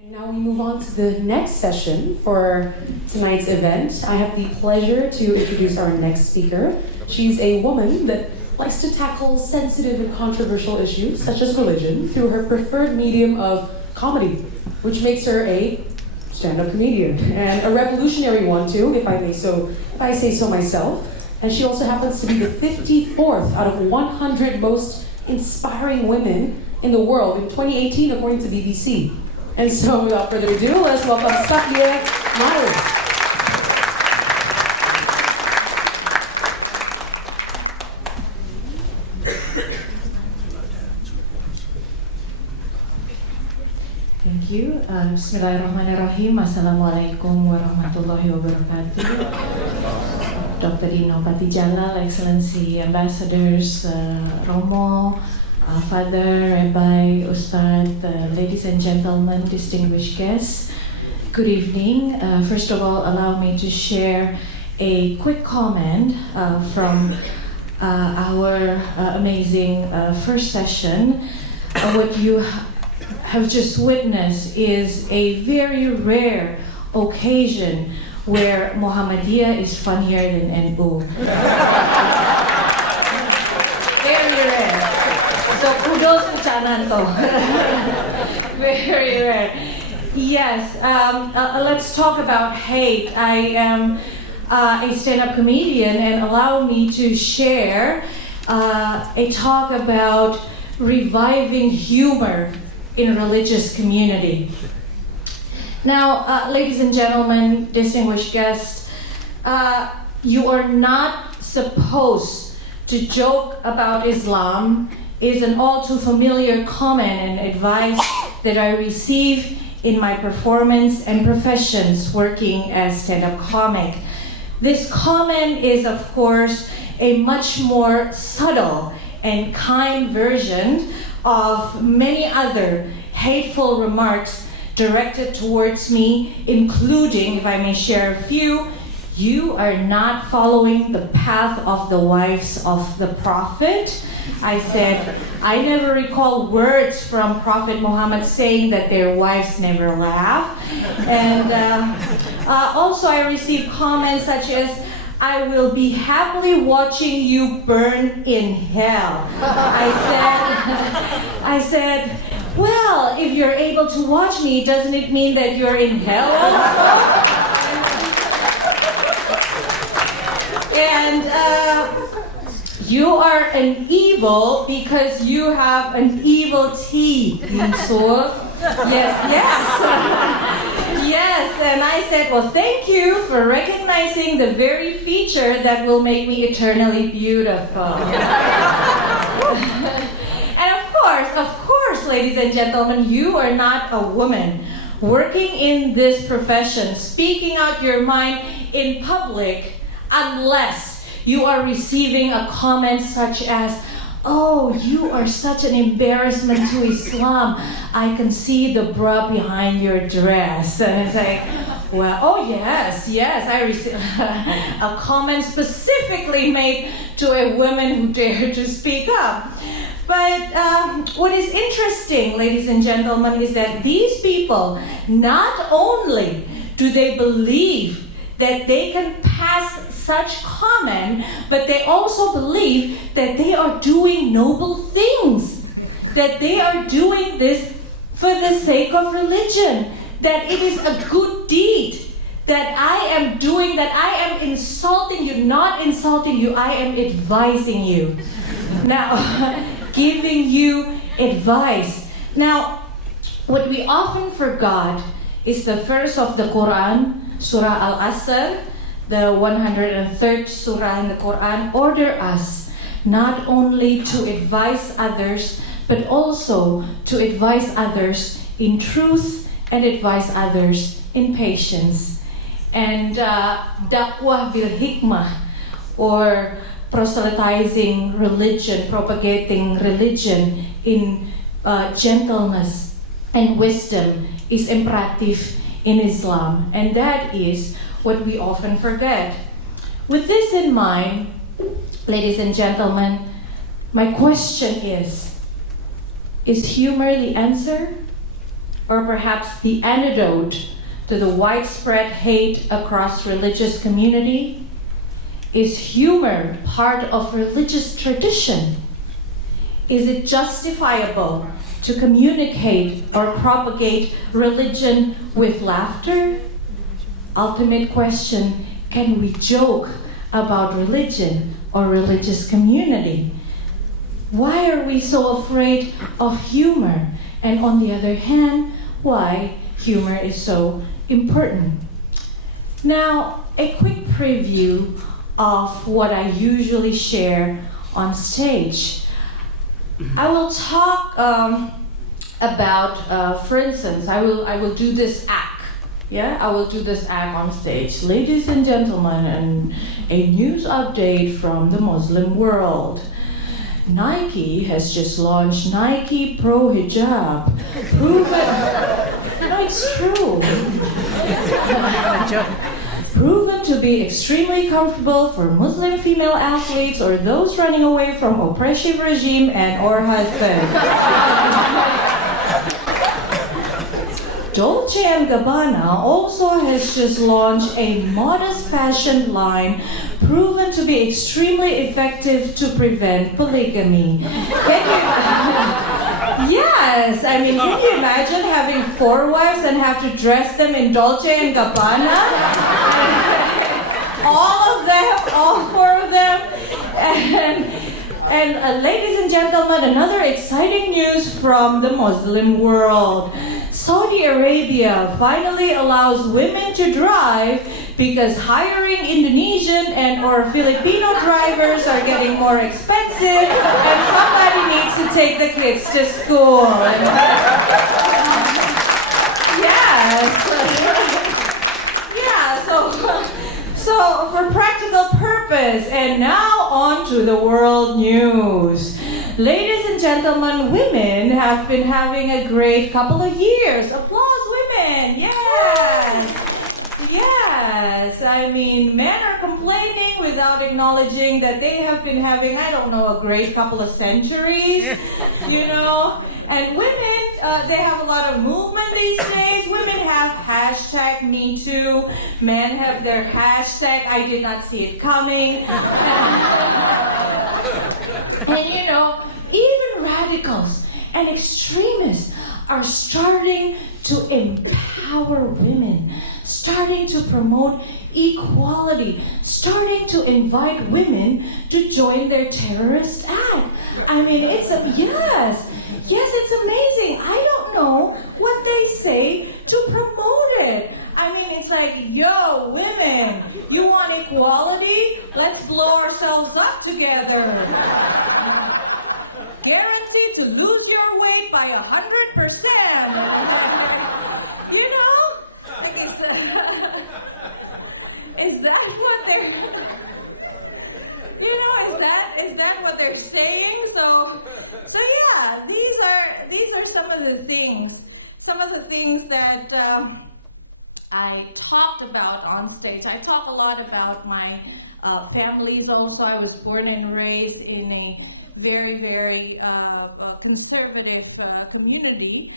And now we move on to the next session for tonight's event. I have the pleasure to introduce our next speaker. She's a woman that likes to tackle sensitive and controversial issues, such as religion, through her preferred medium of comedy, which makes her a stand-up comedian, and a revolutionary one too, if I say so myself. And she also happens to be the 54th out of 100 most inspiring women in the world in 2018, according to BBC. And so, without further ado, let's welcome Satya Maru. Thank you. Bismillahirrahmanirrahim. Assalamualaikum warahmatullahi wabarakatuh. Dr. Dino Patijalal, Excellency Ambassadors, Romo, Father, Rabbi, Ustad, ladies and gentlemen, distinguished guests, good evening. First of all, allow me to share a quick comment from our amazing first session. What you have just witnessed is a very rare occasion where Muhammadiyah is funnier than NU. Very rare. So kudos to Chananto. Very rare. Yes, let's talk about hate. I am a stand-up comedian, and allow me to share a talk about reviving humor in religious community. Now, ladies and gentlemen, distinguished guests, you are not supposed to joke about Islam is an all too familiar comment and advice that I receive in my performance and professions working as stand-up comic. This comment is, of course, a much more subtle and kind version of many other hateful remarks directed towards me, including, if I may share a few, you are not following the path of the wives of the Prophet. I said, I never recall words from Prophet Muhammad saying that their wives never laugh. And also I received comments such as, I will be happily watching you burn in hell. I said, well, if you're able to watch me, doesn't it mean that you're in hell also? And you are an evil because you have an evil teeth, Yinsul. Yes. Yes, and I said, well, thank you for recognizing the very feature that will make me eternally beautiful. And of course, ladies and gentlemen, you are not a woman working in this profession, speaking out your mind in public, unless you are receiving a comment such as, oh, you are such an embarrassment to Islam. I can see the bra behind your dress. And it's like, well, oh yes, I received a comment specifically made to a woman who dared to speak up. But what is interesting, ladies and gentlemen, is that these people, not only do they believe that they can pass such comment, but they also believe that they are doing noble things, that they are doing this for the sake of religion, that it is a good deed, that I am doing, that I am insulting you, not insulting you, I am advising you. Now, giving you advice. Now, what we often forgot is the verse of the Quran, Surah Al-Asr, the 103rd surah in the Quran, order us not only to advise others, but also to advise others in truth and advise others in patience. And dakwah bil hikmah, or proselytizing religion, propagating religion in gentleness and wisdom, is imperative in Islam, and that is what we often forget. With this in mind, ladies and gentlemen, my question is humor the answer? or perhaps the antidote to the widespread hate across religious community? Is humor part of religious tradition? Is it justifiable to communicate or propagate religion with laughter? Ultimate question, can we joke about religion or religious community? Why are we so afraid of humor? And on the other hand, why humor is so important? Now, a quick preview of what I usually share on stage. I will talk about, for instance, I will do this act. Yeah, I will do this act on stage. Ladies and gentlemen, and a news update from the Muslim world. Nike has just launched Nike Pro Hijab. Proven, no, it's true. Proven to be extremely comfortable for Muslim female athletes or those running away from oppressive regime and or husband. Dolce & Gabbana also has just launched a modest fashion line proven to be extremely effective to prevent polygamy. Can you... Yes, I mean, can you imagine having 4 wives and have to dress them in Dolce & Gabbana? All of them, all 4 of them. And ladies and gentlemen, another exciting news from the Muslim world. Saudi Arabia finally allows women to drive because hiring Indonesian and or Filipino drivers are getting more expensive and somebody needs to take the kids to school. Yes. Yeah, so for practical purpose, and now on to the world news. Ladies and gentlemen, women have been having a great couple of years. Applause, women! Yes! Yes! I mean, men are complaining without acknowledging that they have been having, I don't know, a great couple of centuries, you know? And women, they have a lot of movement these days. Women have hashtag #MeToo. Men have their hashtag I did not see it coming. And you know, even radicals and extremists are starting to empower women, starting to promote equality, starting to invite women to join their terrorist act. I mean, yes, it's amazing. I don't know what they say to promote it. I mean, it's like, yo, women, you want equality? Let's blow ourselves up together. Guaranteed to lose your weight by 100%. You know? Like, is that what they're... You know, is that what they're saying? So yeah, these are some of the things that I talked about on stage. I talk a lot about my families also. I was born and raised in a very, very conservative community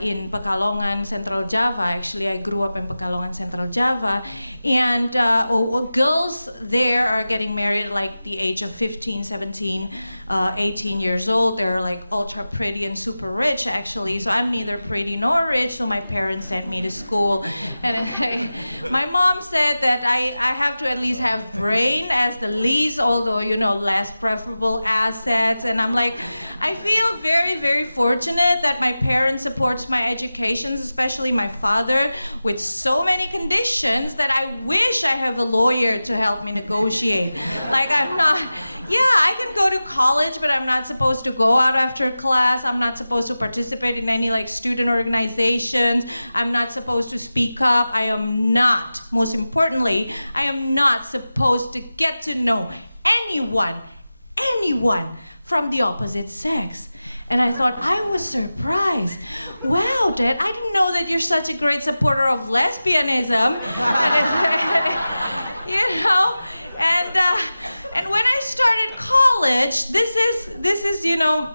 in Pekalongan, Central Java. Actually, I grew up in Pekalongan, Central Java. And girls there are getting married at like the age of 15, 17, 18 years old. They're like ultra pretty and super rich, actually. So I'm neither pretty nor rich, so my parents sent me to school. And my mom said that I have to at least have brain as the least, although, you know, less preferable assets. And I'm like, I feel very, very fortunate that my parents supports my education, especially my father, with so many conditions that I wish I have a lawyer to help me negotiate. Like, I'm not... Yeah, I can go to college, but I'm not supposed to go out after class. I'm not supposed to participate in any like student organizations. I'm not supposed to speak up. I am not, most importantly, I am not supposed to get to know anyone from the opposite sex. And I thought, I was surprised. Wow, Dad, I didn't know that you're such a great supporter of lesbianism. You know, and when I started college, this is you know,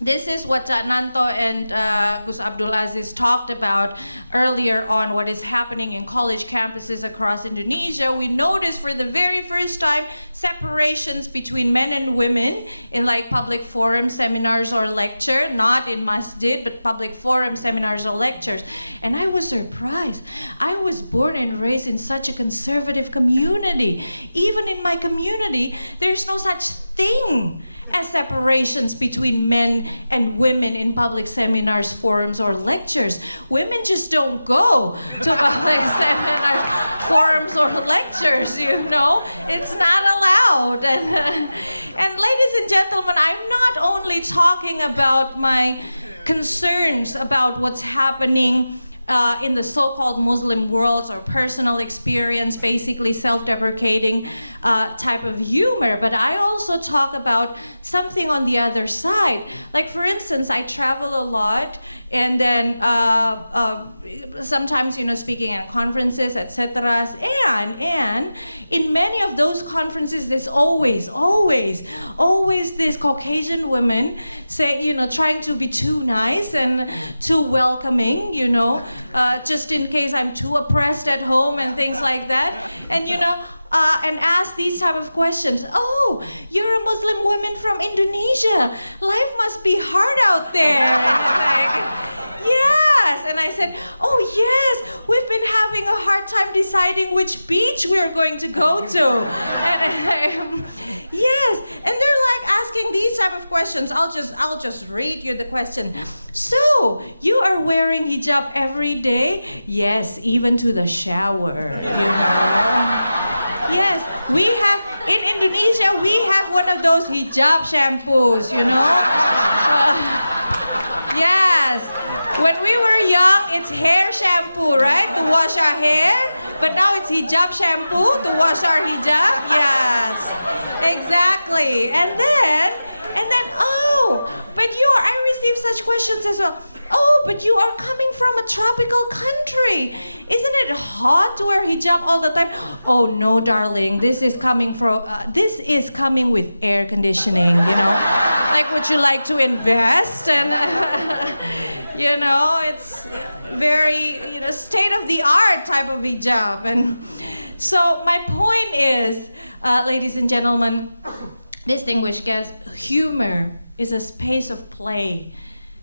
this is what Nanto and Gus Abdul Aziz talked about earlier on, what is happening in college campuses across Indonesia. We notice for the very first time separations between men and women in like public forum seminars or lecture, not in masjid, but public forum seminars or lectures. And I was surprised. I was born and raised in such a conservative community. Even in my community, there's no such thing as separations between men and women in public seminars, forums, or lectures. Women just don't go to public seminars, forums, or lectures, you know. It's not allowed. And ladies and gentlemen, I'm not only talking about my concerns about what's happening in the so-called Muslim worlds or personal experience, basically self-deprecating type of humor, but I also talk about something on the other side. Like for instance, I travel a lot, and then sometimes, you know, speaking at conferences, etc. And in many of those conferences, there's always this Caucasian woman saying, you know, trying to be too nice and too welcoming, you know, just in case I'm too oppressed at home and things like that. And, you know, and ask these type of questions. Oh, you're a Muslim woman from Indonesia. Life must be hard out there. And it's like, yes. And I said, oh yes, we've been having a hard time deciding which beach we are going to go to. And yes, and they're like asking these type of questions. I'll just read you the question. So, you are wearing hijab every day? Yes, even to the shower, you know. Yes, we have, in Indonesia, we have one of those hijab shampoos, you know. Yes, when we were young, it's hair shampoo, right, to wash our hair. But now it's hijab shampoo to wash our hijab. Yes, exactly. And then, oh, but I received such questions as well. Oh, but you are coming from a tropical country. Isn't it hot to wear hijab all the time? Oh no, darling. This is coming with air conditioning. You know, like would you like to invest? And you know, it's very, you know, state of the art type of hijab. And so my point is, ladies and gentlemen, distinguished guests, humor is a space of play.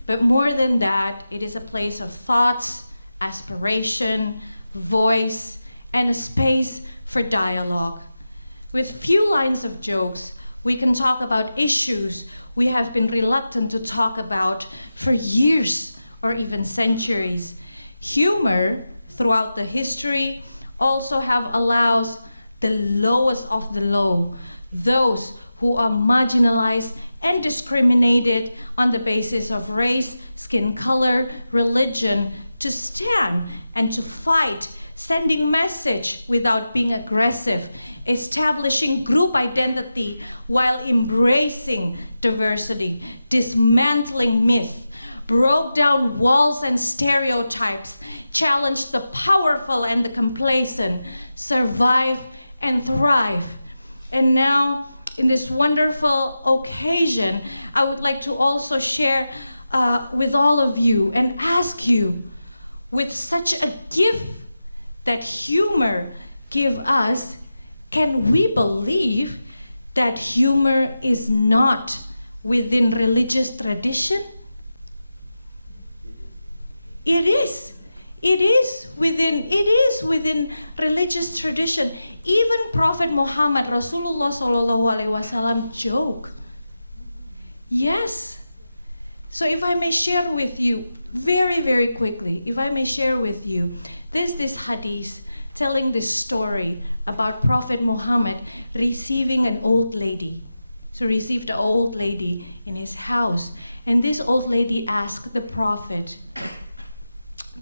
But more than that, it is a place of thoughts, aspiration, voice, and a space for dialogue. With few lines of jokes, we can talk about issues we have been reluctant to talk about for years or even centuries. Humor, throughout the history, also have allows the lowest of the low, those who are marginalized and discriminated on the basis of race, skin color, religion, to stand and to fight, sending message without being aggressive, establishing group identity while embracing diversity, dismantling myth, broke down walls and stereotypes, challenged the powerful and the complacent, survive and thrive. And now, in this wonderful occasion, I would like to also share with all of you and ask you, with such a gift that humor give us, can we believe that humor is not within religious tradition? It is. It is within religious tradition. Even Prophet Muhammad, Rasulullah Sallallahu Alaihi Wasallam, joke. Yes. So if I may share with you, very, very quickly, if I may share with you, there's this hadith telling this story about Prophet Muhammad receiving an old lady. So he received an old lady in his house. And this old lady asked the Prophet,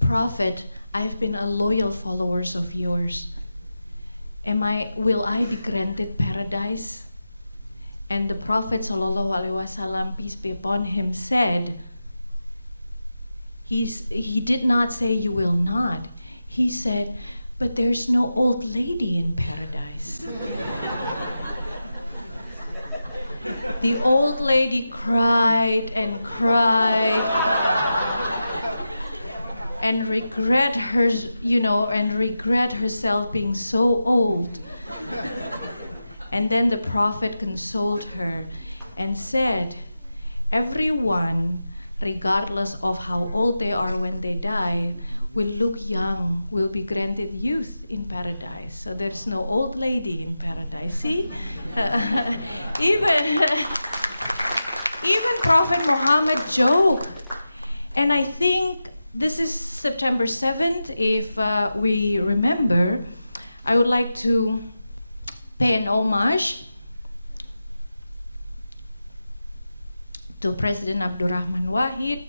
Prophet, I've been a loyal follower of yours. Will I be granted paradise? And the Prophet Sallallahu Alaihi Wasallam, peace be upon him, said, he did not say you will not. He said, but there's no old lady in paradise. The old lady cried and cried and regret herself being so old. And then the prophet consoled her and said, everyone, regardless of how old they are when they die, will look young, will be granted youth in paradise. So there's no old lady in paradise. See? Even Prophet Muhammad joked. And I think this is September 7th. If we remember, I would like to pay an homage to President Abdurrahman Wahid,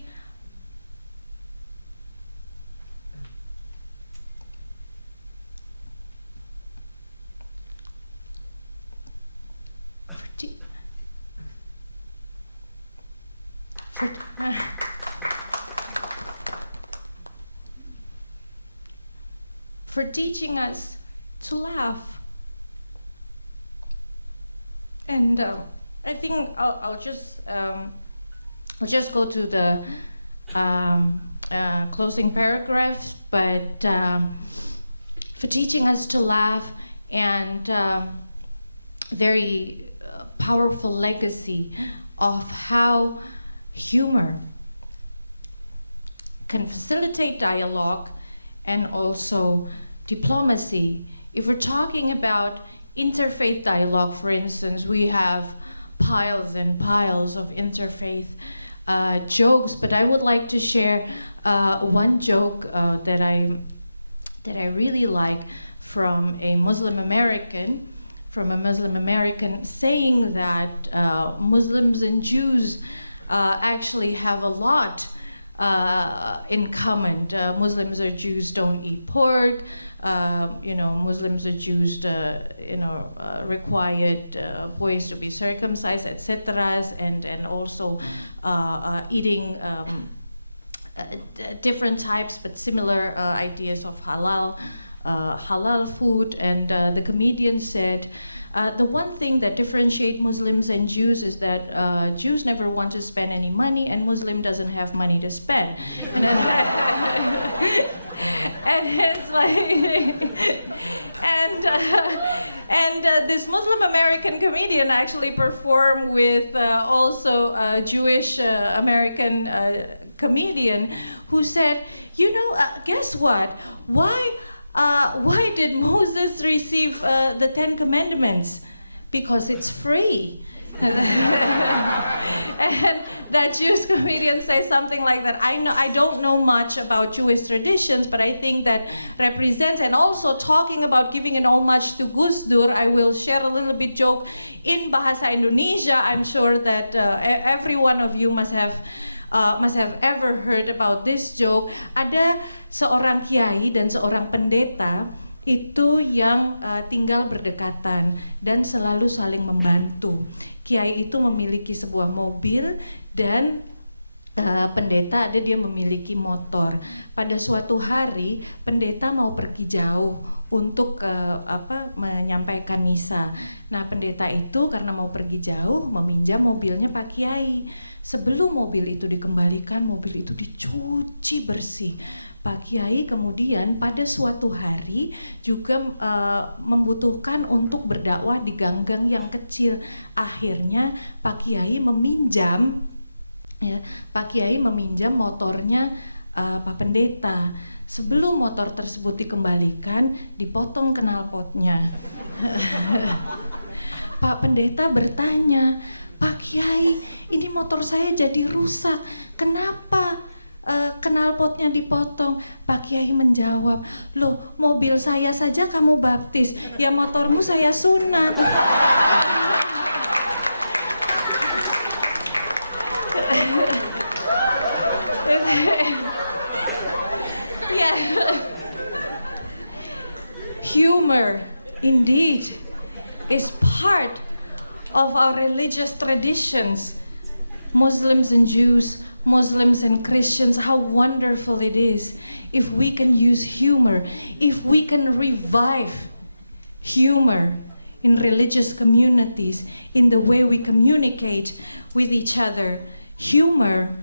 for teaching us to laugh. And I think I'll just go to the closing paragraphs, but for teaching us to laugh, and very powerful legacy of how humor can facilitate dialogue and also diplomacy. If we're talking about interfaith dialogue, for instance, we have piles and piles of interfaith jokes, but I would like to share one joke that I really like from a Muslim American, saying that Muslims and Jews actually have a lot in common. Muslims or Jews don't eat pork. Muslims or Jews, required boys to be circumcised, etc., and also eating different types but similar ideas of halal food. And the comedian said, the one thing that differentiates Muslims and Jews is that Jews never want to spend any money, and Muslim doesn't have money to spend. And then and it's like, and this Muslim American comedian actually performed with also a Jewish American comedian who said, guess what? Why did Moses receive the 10 Commandments? Because it's free. And that Jewish comedian says something like that. I don't know much about Jewish traditions, but I think that represents, and also talking about giving an homage to Gus Dur, I will share a little bit joke in Bahasa Indonesia. I'm sure that every one of you must have ever heard about this joke. Ada seorang kiai dan seorang pendeta itu yang tinggal berdekatan dan selalu saling membantu. Kiai itu memiliki sebuah mobil dan pendeta dia memiliki motor. Pada suatu hari pendeta mau pergi jauh untuk menyampaikan misa. Nah, pendeta itu karena mau pergi jauh meminjam mobilnya Pak Kiai. Sebelum mobil itu dikembalikan, mobil itu dicuci bersih. Pak Kiai kemudian pada suatu hari juga membutuhkan untuk berdakwah di gang-gang yang kecil. Akhirnya Pak Kiai meminjam motornya Pak Pendeta. Sebelum motor tersebut dikembalikan, dipotong knalpotnya. Pak Pendeta bertanya, Pak Kiai, ini motor saya jadi rusak. Kenapa? Knalpotnya dipotong. Pak Kiai menjawab, loh, mobil saya saja kamu baptis, ya motormu saya sunat. Yeah. Humor, indeed, is part of our religious traditions. Muslims and Jews, Muslims and Christians, how wonderful it is if we can use humor, if we can revive humor in religious communities, in the way we communicate with each other. Humor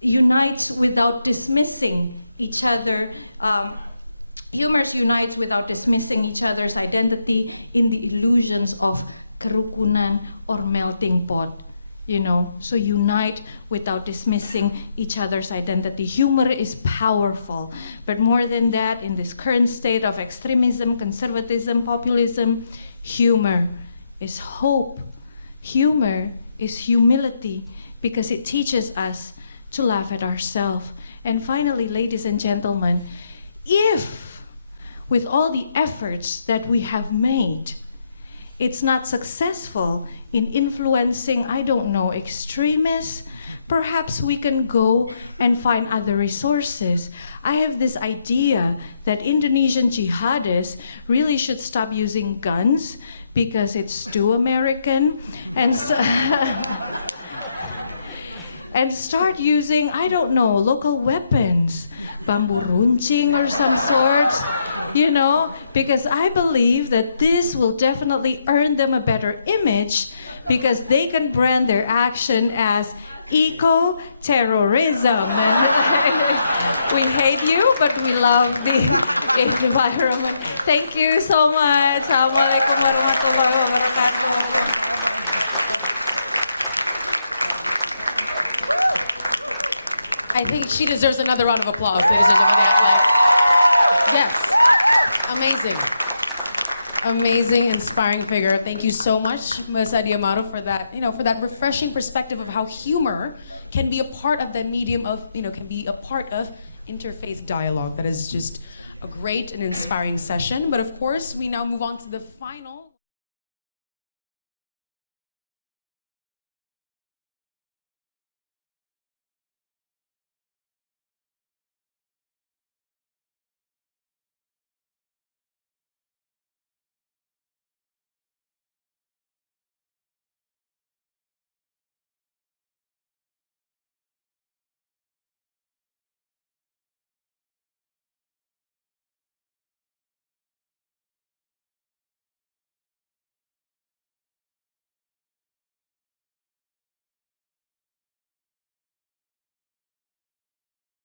unites without dismissing each other. Humor unites without dismissing each other's identity in the illusions of kerukunan or melting pot. So unite without dismissing each other's identity. Humor is powerful, but more than that, in this current state of extremism, conservatism, populism, humor is hope. Humor is humility, because it teaches us to laugh at ourselves. And finally, ladies and gentlemen, if with all the efforts that we have made, it's not successful in influencing, extremists, perhaps we can go and find other resources. I have this idea that Indonesian jihadists really should stop using guns because it's too American, and and start using, local weapons, bambu runcing or some sort. Because I believe that this will definitely earn them a better image, because they can brand their action as eco-terrorism. We hate you, but we love the environment. Thank you so much. Assalamualaikum warahmatullahi wabarakatuh. I think she deserves another round of applause, ladies and gentlemen. Yes. Amazing. Amazing, inspiring figure. Thank you so much, Ms. Adiamado, for that, for that refreshing perspective of how humor can be a part of the medium of, can be a part of interfaith dialogue. That is just a great and inspiring session. But of course, we now move on to the final